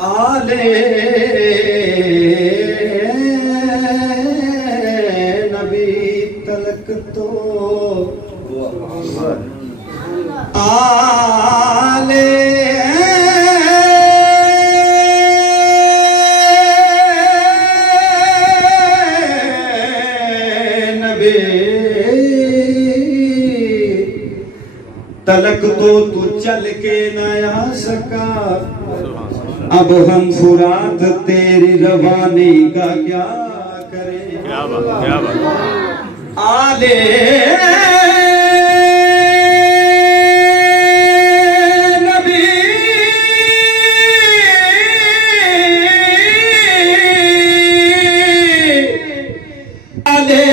आले नबी तलक तो आले नबी तलक तो तू चल के न आ सका। अब हम फुरात तेरी रवानी का क्या करें। क्या बात, क्या बात। आले नबी आले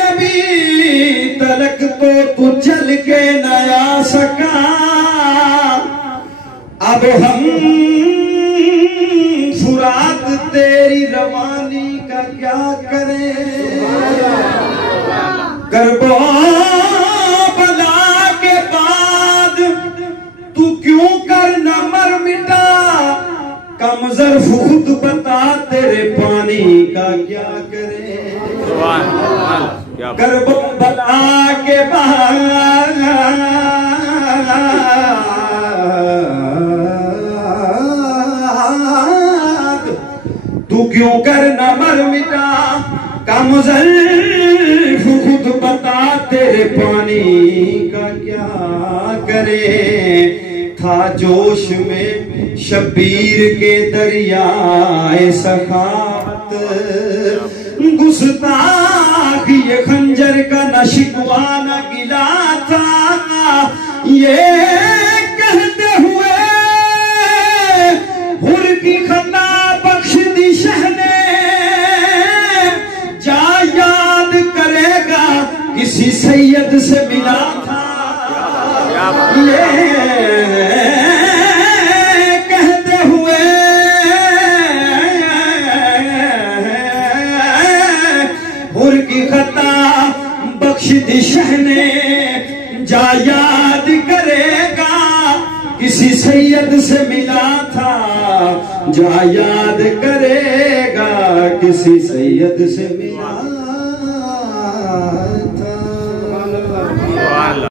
नबी तलक तो तू चल के न आ सका। अब हम फुरात तेरी रवानी का क्या करें। करबला के बाद तू क्यों कर न मर मिटा। कमजर खुद बता तेरे पानी का क्या करें। करबला के बाद तू क्यों कर न मर मिटा। कमजर खुद बता तेरे पानी का क्या करे। था जोश में शबीर के दरियाए सखावत। गुस्ताख ये खंजर का न शिकवा न गिला था। ये कहते हुए हुर की खन्ना बख्श दी शहने। जा याद करेगा किसी सैयद से मिला था। ये कहते हुए हुर की खन्ना बख्श दी शहने। जा याद करेगा किसी सैयद से मिला था। जा याद करेगा किसी सैयद से मिला।